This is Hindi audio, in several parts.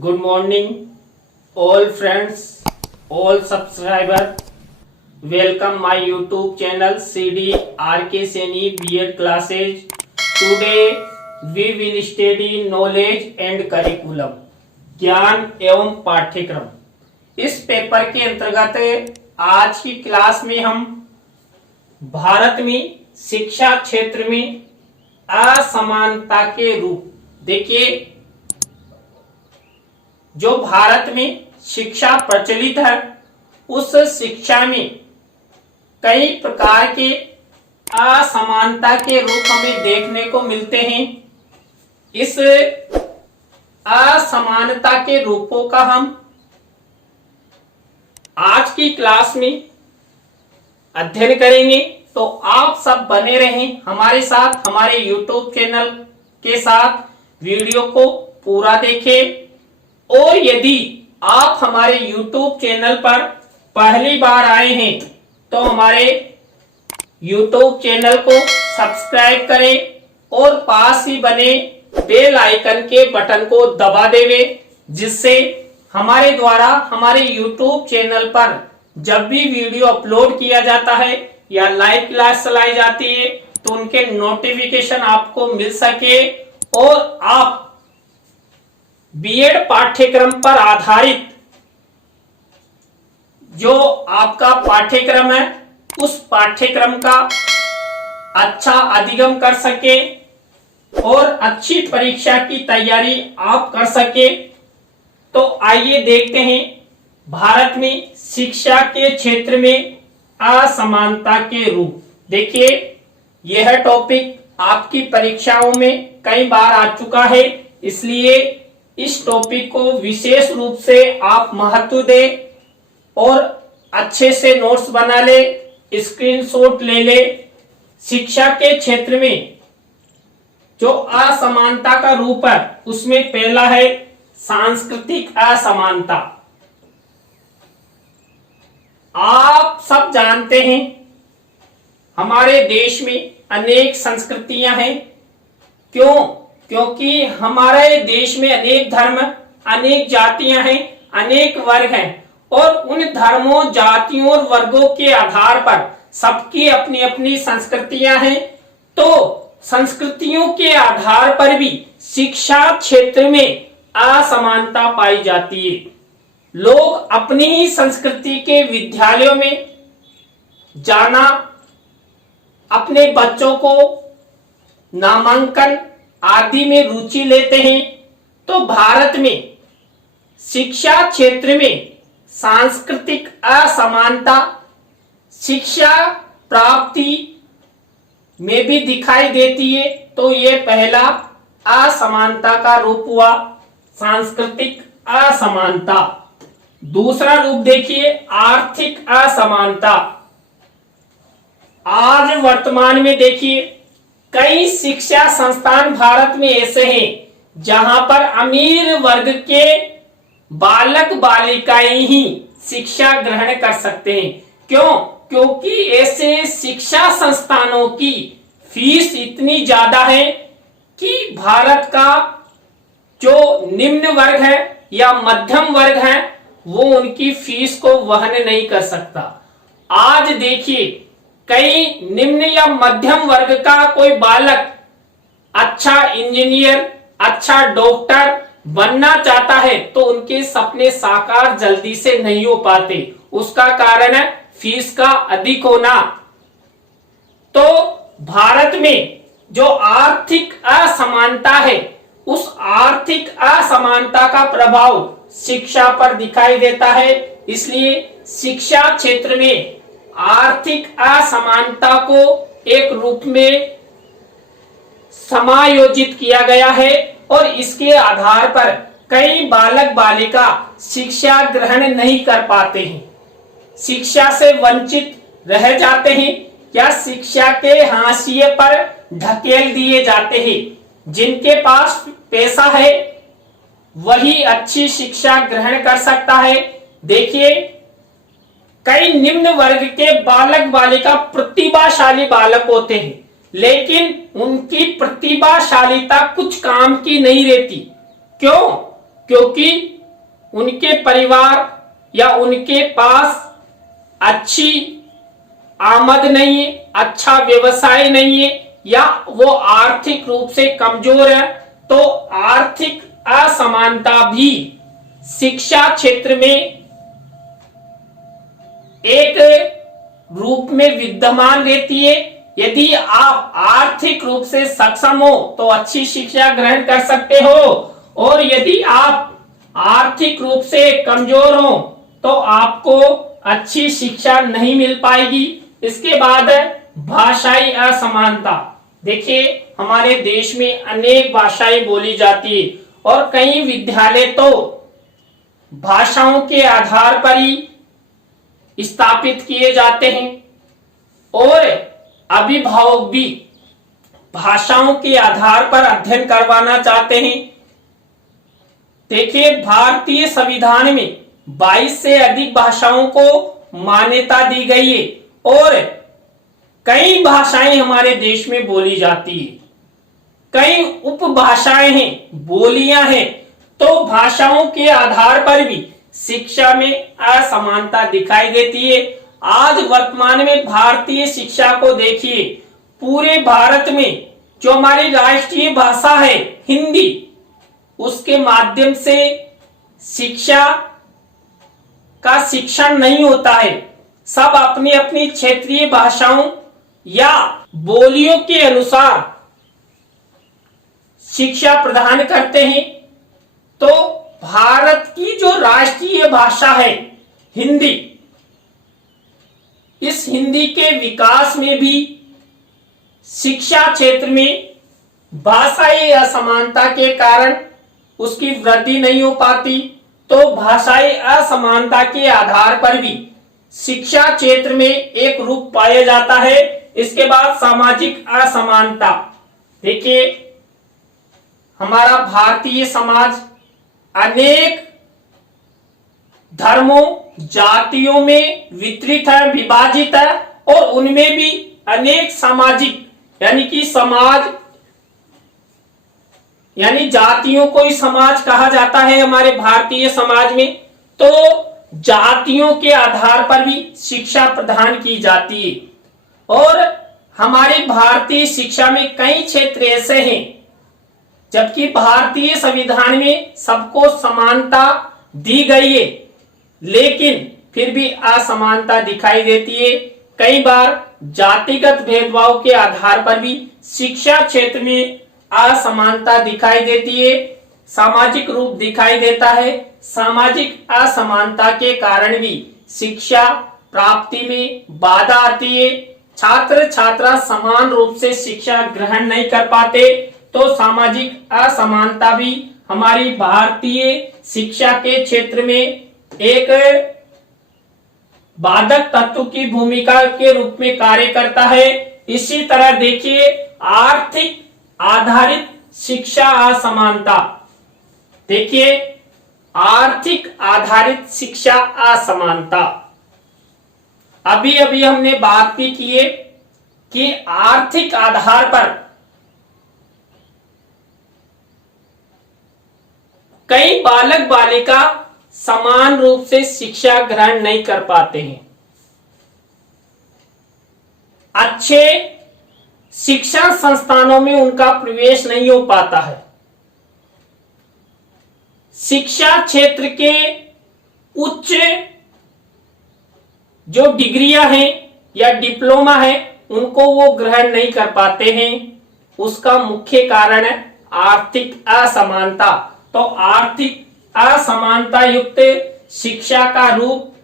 Good morning, all friends, all subscribers. Welcome my YouTube channel CD RK Saini B.Ed classes. Today we will study knowledge and curriculum. ज्ञान एवं पाठ्यक्रम। इस पेपर के अंतर्गत आज की क्लास में हम भारत में शिक्षा क्षेत्र में असमानता के रूप, देखिए जो भारत में शिक्षा प्रचलित है उस शिक्षा में कई प्रकार के असमानता के रूप हमें देखने को मिलते हैं। इस असमानता के रूपों का हम आज की क्लास में अध्ययन करेंगे, तो आप सब बने रहें हमारे साथ, हमारे YouTube चैनल के साथ, वीडियो को पूरा देखें। और यदि आप हमारे YouTube चैनल पर पहली बार आए हैं तो हमारे YouTube चैनल को सब्सक्राइब करें और पास ही बने बेल आइकन के बटन को दबा देवे, जिससे हमारे द्वारा हमारे YouTube चैनल पर जब भी वीडियो अपलोड किया जाता है या लाइव क्लास चलाई जाती है तो उनके नोटिफिकेशन आपको मिल सके और आप B.Ed पाठ्यक्रम पर आधारित जो आपका पाठ्यक्रम है उस पाठ्यक्रम का अच्छा अधिगम कर सके और अच्छी परीक्षा की तैयारी आप कर सके। तो आइए देखते हैं भारत में शिक्षा के क्षेत्र में असमानता के रूप। देखिए यह टॉपिक आपकी परीक्षाओं में कई बार आ चुका है, इसलिए इस टॉपिक को विशेष रूप से आप महत्व दें और अच्छे से नोट्स बना ले, स्क्रीनशॉट ले ले। शिक्षा के क्षेत्र में जो असमानता का रूप है उसमें पहला है सांस्कृतिक असमानता। आप सब जानते हैं हमारे देश में अनेक संस्कृतियां हैं। क्यों? क्योंकि हमारे देश में अनेक धर्म, अनेक जातियां हैं, अनेक वर्ग हैं और उन धर्मों, जातियों और वर्गों के आधार पर सबकी अपनी अपनी संस्कृतियां हैं। तो संस्कृतियों के आधार पर भी शिक्षा क्षेत्र में असमानता पाई जाती है। लोग अपनी ही संस्कृति के विद्यालयों में जाना, अपने बच्चों को नामांकन आदि में रुचि लेते हैं। तो भारत में शिक्षा क्षेत्र में सांस्कृतिक असमानता शिक्षा प्राप्ति में भी दिखाई देती है। तो ये पहला असमानता का रूप हुआ, सांस्कृतिक असमानता। दूसरा रूप देखिए आर्थिक असमानता। आज वर्तमान में देखिए कई शिक्षा संस्थान भारत में ऐसे हैं जहां पर अमीर वर्ग के बालक बालिकाएं ही शिक्षा ग्रहण कर सकते हैं। क्यों? क्योंकि ऐसे शिक्षा संस्थानों की फीस इतनी ज्यादा है कि भारत का जो निम्न वर्ग है या मध्यम वर्ग है वो उनकी फीस को वहन नहीं कर सकता। आज देखिए कई निम्न या मध्यम वर्ग का कोई बालक अच्छा इंजीनियर, अच्छा डॉक्टर बनना चाहता है तो उनके सपने साकार जल्दी से नहीं हो पाते। उसका कारण है फीस का अधिक होना। तो भारत में जो आर्थिक असमानता है उस आर्थिक असमानता का प्रभाव शिक्षा पर दिखाई देता है। इसलिए शिक्षा क्षेत्र में आर्थिक असमानता को एक रूप में समायोजित किया गया है और इसके आधार पर कई बालक बालिका शिक्षा ग्रहण नहीं कर पाते हैं, शिक्षा से वंचित रह जाते हैं या शिक्षा के हाशिए पर ढकेल दिए जाते हैं। जिनके पास पैसा है वही अच्छी शिक्षा ग्रहण कर सकता है। देखिए कई निम्न वर्ग के बालक बालिका प्रतिभाशाली बालक होते हैं, लेकिन उनकी प्रतिभाशालीता कुछ काम की नहीं रहती। क्यों? क्योंकि उनके परिवार या उनके पास अच्छी आमद नहीं है, अच्छा व्यवसाय नहीं है, या वो आर्थिक रूप से कमजोर है, तो आर्थिक असमानता भी शिक्षा क्षेत्र में एक रूप में विद्यमान रहती है। यदि आप आर्थिक रूप से सक्षम हो तो अच्छी शिक्षा ग्रहण कर सकते हो, और यदि आप आर्थिक रूप से कमजोर हो तो आपको अच्छी शिक्षा नहीं मिल पाएगी। इसके बाद भाषाई असमानता। देखिए, हमारे देश में अनेक भाषाएं बोली जाती है और कई विद्यालय तो भाषाओं के आधार पर ही स्थापित किए जाते हैं, और अभिभावक भी भाषाओं के आधार पर अध्ययन करवाना चाहते हैं। देखिए, भारतीय संविधान में 22 से अधिक भाषाओं को मान्यता दी गई है और कई भाषाएं हमारे देश में बोली जाती है। कई उपभाषाएं हैं, बोलियां हैं, तो भाषाओं के आधार पर भी शिक्षा में असमानता दिखाई देती है। आज वर्तमान में भारतीय शिक्षा को देखिए, पूरे भारत में जो हमारी राष्ट्रीय भाषा है हिंदी, उसके माध्यम से शिक्षा का शिक्षण नहीं होता है। सब अपनी अपनी क्षेत्रीय भाषाओं या बोलियों के अनुसार शिक्षा प्रदान करते हैं। तो भारत की जो राष्ट्रीय भाषा है हिंदी, इस हिंदी के विकास में भी शिक्षा क्षेत्र में भाषाई असमानता के कारण उसकी वृद्धि नहीं हो पाती। तो भाषाई असमानता के आधार पर भी शिक्षा क्षेत्र में एक रूप पाया जाता है। इसके बाद सामाजिक असमानता। देखिए, हमारा भारतीय समाज अनेक धर्मों, जातियों में वितरित है, विभाजित है, और उनमें भी अनेक सामाजिक यानी कि समाज यानी जातियों को ही समाज कहा जाता है हमारे भारतीय समाज में। तो जातियों के आधार पर भी शिक्षा प्रदान की जाती है, और हमारे भारतीय शिक्षा में कई क्षेत्र ऐसे हैं, जबकि भारतीय संविधान में सबको समानता दी गई है, लेकिन फिर भी असमानता दिखाई देती है। कई बार जातिगत भेदभाव के आधार पर भी शिक्षा क्षेत्र में असमानता दिखाई देती है, सामाजिक रूप दिखाई देता है। सामाजिक असमानता के कारण भी शिक्षा प्राप्ति में बाधा आती है। छात्र छात्रा समान रूप से शिक्षा ग्रहण नहीं कर पाते, तो सामाजिक असमानता भी हमारी भारतीय शिक्षा के क्षेत्र में एक बाधक तत्व की भूमिका के रूप में कार्य करता है। इसी तरह देखिए, आर्थिक आधारित शिक्षा असमानता। देखिए, आर्थिक आधारित शिक्षा असमानता, अभी अभी हमने बात भी की है कि आर्थिक आधार पर कई बालक बालिका समान रूप से शिक्षा ग्रहण नहीं कर पाते हैं। अच्छे शिक्षा संस्थानों में उनका प्रवेश नहीं हो पाता है। शिक्षा क्षेत्र के उच्च जो डिग्रियां हैं या डिप्लोमा है, उनको वो ग्रहण नहीं कर पाते हैं। उसका मुख्य कारण है आर्थिक असमानता। तो आर्थिक असमानता युक्त शिक्षा का रूप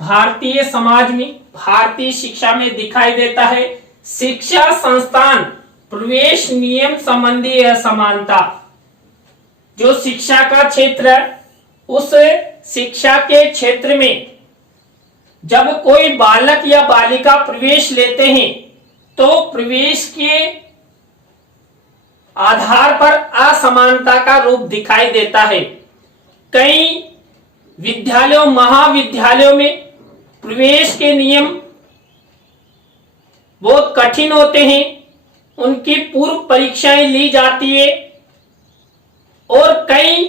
भारतीय समाज में, भारतीय शिक्षा में दिखाई देता है। शिक्षा संस्थान प्रवेश नियम संबंधी असमानता। जो शिक्षा का क्षेत्र है, उस शिक्षा के क्षेत्र में जब कोई बालक या बालिका प्रवेश लेते हैं, तो प्रवेश के आधार पर असमानता का रूप दिखाई देता है। कई विद्यालयों, महाविद्यालयों में प्रवेश के नियम बहुत कठिन होते हैं। उनकी पूर्व परीक्षाएं ली जाती है, और कई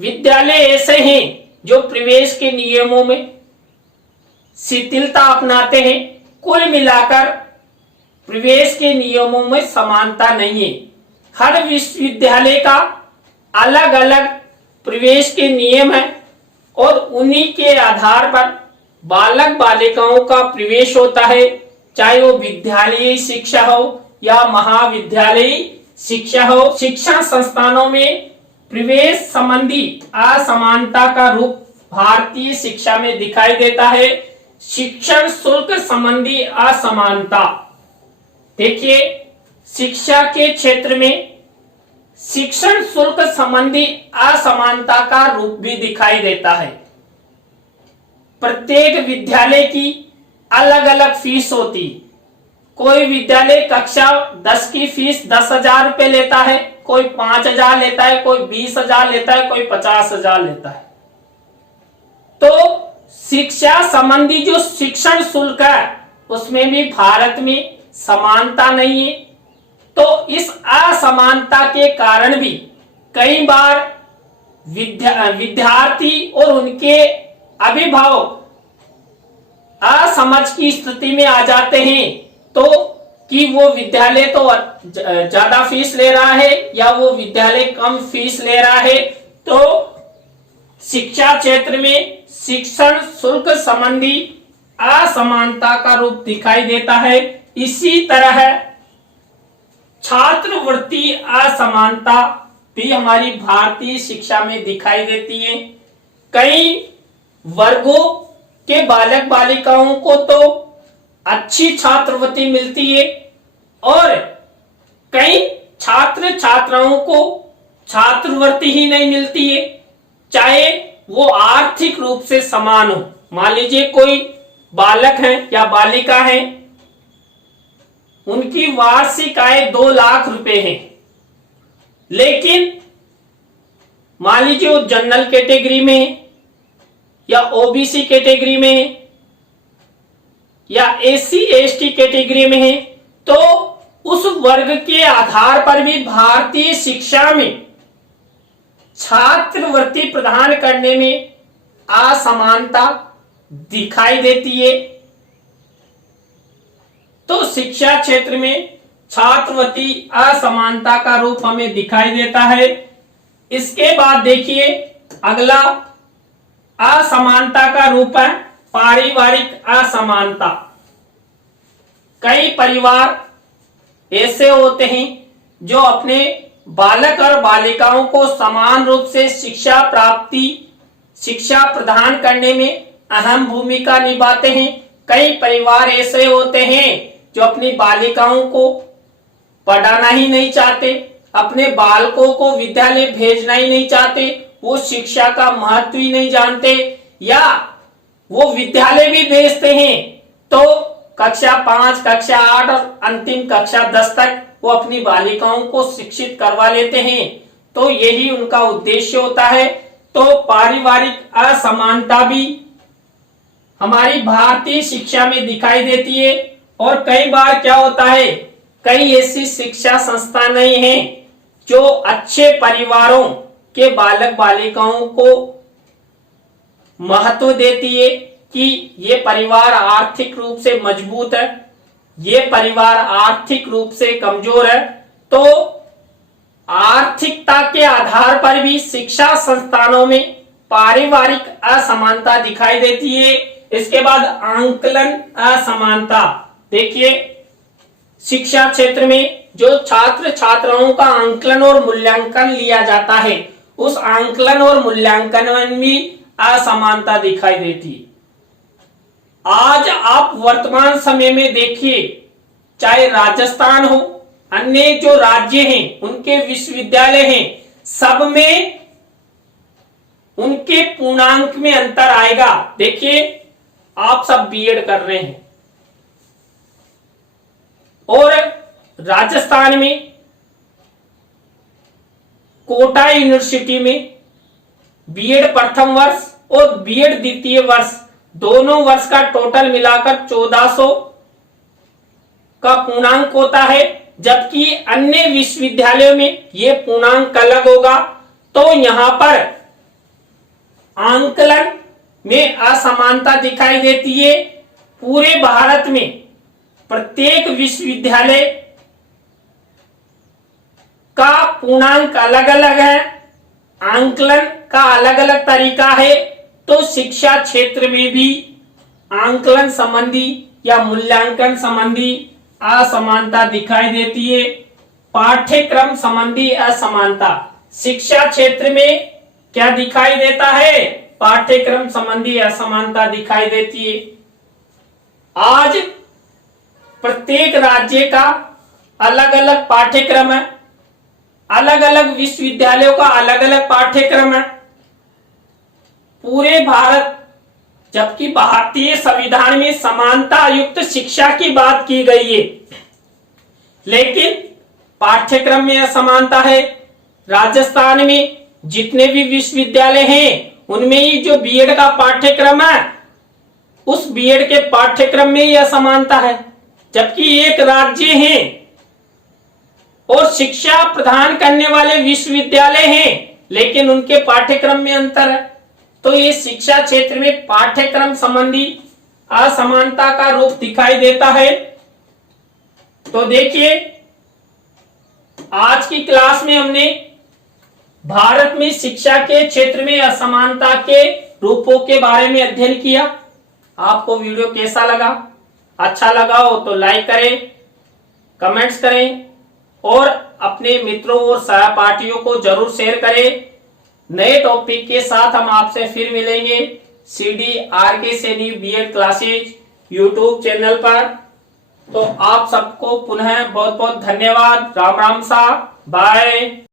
विद्यालय ऐसे हैं जो प्रवेश के नियमों में शिथिलता अपनाते हैं। कुल मिलाकर प्रवेश के नियमों में समानता नहीं है। हर विश्वविद्यालय का अलग अलग प्रवेश के नियम है और उन्हीं के आधार पर बालक बालिकाओं का प्रवेश होता है, चाहे वो विद्यालयी शिक्षा हो या महाविद्यालयी शिक्षा हो। शिक्षा संस्थानों में प्रवेश संबंधी असमानता का रूप भारतीय शिक्षा में दिखाई देता है। शिक्षण शुल्क संबंधी असमानता, देखिए शिक्षा के क्षेत्र में शिक्षण शुल्क संबंधी असमानता का रूप भी दिखाई देता है। प्रत्येक विद्यालय की अलग अलग फीस होती। कोई विद्यालय कक्षा 10 की फीस 10,000 रुपए लेता है, कोई 5,000 लेता है, कोई 20,000 लेता है, कोई 50,000 लेता है। तो शिक्षा संबंधी जो शिक्षण शुल्क है उसमें भी भारत में समानता नहीं है। तो इस असमानता के कारण भी कई बार विद्यार्थी और उनके अभिभावक असमझ की स्थिति में आ जाते हैं, तो कि वो विद्यालय तो ज्यादा फीस ले रहा है या वो विद्यालय कम फीस ले रहा है। तो शिक्षा क्षेत्र में शिक्षण शुल्क संबंधी असमानता का रूप दिखाई देता है। इसी तरह छात्रवृत्ति असमानता भी हमारी भारतीय शिक्षा में दिखाई देती है। कई वर्गों के बालक बालिकाओं को तो अच्छी छात्रवृत्ति मिलती है और कई छात्र छात्राओं को छात्रवृत्ति ही नहीं मिलती है, चाहे वो आर्थिक रूप से समान हो। मान लीजिए कोई बालक है या बालिका है, उनकी वार्षिक आय 2 लाख रुपए है, लेकिन मान लीजिए वो जनरल कैटेगरी में है या ओबीसी कैटेगरी में है या एससी एसटी कैटेगरी में है, तो उस वर्ग के आधार पर भी भारतीय शिक्षा में छात्रवृत्ति प्रदान करने में असमानता दिखाई देती है। तो शिक्षा क्षेत्र में छात्रवृत्ति असमानता का रूप हमें दिखाई देता है। इसके बाद देखिए अगला असमानता का रूप है पारिवारिक असमानता। कई परिवार ऐसे होते हैं जो अपने बालक और बालिकाओं को समान रूप से शिक्षा प्रदान करने में अहम भूमिका निभाते हैं। कई परिवार ऐसे होते हैं जो अपनी बालिकाओं को पढ़ाना ही नहीं चाहते, अपने बालकों को विद्यालय भेजना ही नहीं चाहते, वो शिक्षा का महत्व ही नहीं जानते, या वो विद्यालय भी भेजते हैं तो कक्षा 5, कक्षा 8 और अंतिम कक्षा 10 तक वो अपनी बालिकाओं को शिक्षित करवा लेते हैं। तो यही उनका उद्देश्य होता है। तो पारिवारिक असमानता भी हमारी भारतीय शिक्षा में दिखाई देती है। और कई बार क्या होता है, कई ऐसी शिक्षा संस्था नहीं है जो अच्छे परिवारों के बालक बालिकाओं को महत्व देती है कि ये परिवार आर्थिक रूप से मजबूत है, ये परिवार आर्थिक रूप से कमजोर है। तो आर्थिकता के आधार पर भी शिक्षा संस्थानों में पारिवारिक असमानता दिखाई देती है। इसके बाद आंकलन असमानता, देखिए शिक्षा क्षेत्र में जो छात्र छात्राओं का आंकलन और मूल्यांकन लिया जाता है, उस आंकलन और मूल्यांकन में भी असमानता दिखाई देती है। आज आप वर्तमान समय में देखिए, चाहे राजस्थान हो, अन्य जो राज्य हैं उनके विश्वविद्यालय हैं, सब में उनके पूर्णांक में अंतर आएगा। देखिए आप सब बीएड कर रहे हैं और राजस्थान में कोटा यूनिवर्सिटी में बीएड प्रथम वर्ष और बीएड द्वितीय वर्ष दोनों वर्ष का टोटल मिलाकर 1400 का पूर्णांक होता है, जबकि अन्य विश्वविद्यालयों में यह पूर्णांक अलग होगा। तो यहां पर आंकलन में असमानता दिखाई देती है। पूरे भारत में प्रत्येक विश्वविद्यालय का पूर्णांक अलग अलग है, आंकलन का अलग अलग तरीका है। तो शिक्षा क्षेत्र में भी आंकलन संबंधी या मूल्यांकन संबंधी असमानता दिखाई देती है। पाठ्यक्रम संबंधी असमानता शिक्षा क्षेत्र में क्या दिखाई देता है? पाठ्यक्रम संबंधी असमानता दिखाई देती है। आज प्रत्येक राज्य का अलग अलग पाठ्यक्रम है, अलग अलग विश्वविद्यालयों का अलग अलग पाठ्यक्रम है। पूरे भारत, जबकि भारतीय संविधान में समानता युक्त शिक्षा की बात की गई है, लेकिन पाठ्यक्रम में असमानता है। राजस्थान में जितने भी विश्वविद्यालय हैं, उनमें ही जो बीएड का पाठ्यक्रम है, उस बीएड के पाठ्यक्रम में ही असमानता है। जबकि एक राज्य है और शिक्षा प्रदान करने वाले विश्वविद्यालय हैं, लेकिन उनके पाठ्यक्रम में अंतर है। तो ये शिक्षा क्षेत्र में पाठ्यक्रम संबंधी असमानता का रूप दिखाई देता है। तो देखिए, आज की क्लास में हमने भारत में शिक्षा के क्षेत्र में असमानता के रूपों के बारे में अध्ययन किया। आपको वीडियो कैसा लगा? अच्छा लगा हो तो लाइक करें, कमेंट्स करें और अपने मित्रों और सहपाठियों को जरूर शेयर करें। नए टॉपिक के साथ हम आपसे फिर मिलेंगे CDRK Saini BEd classes YouTube channel पर। तो आप सबको पुनः बहुत बहुत धन्यवाद। राम राम सा, बाय।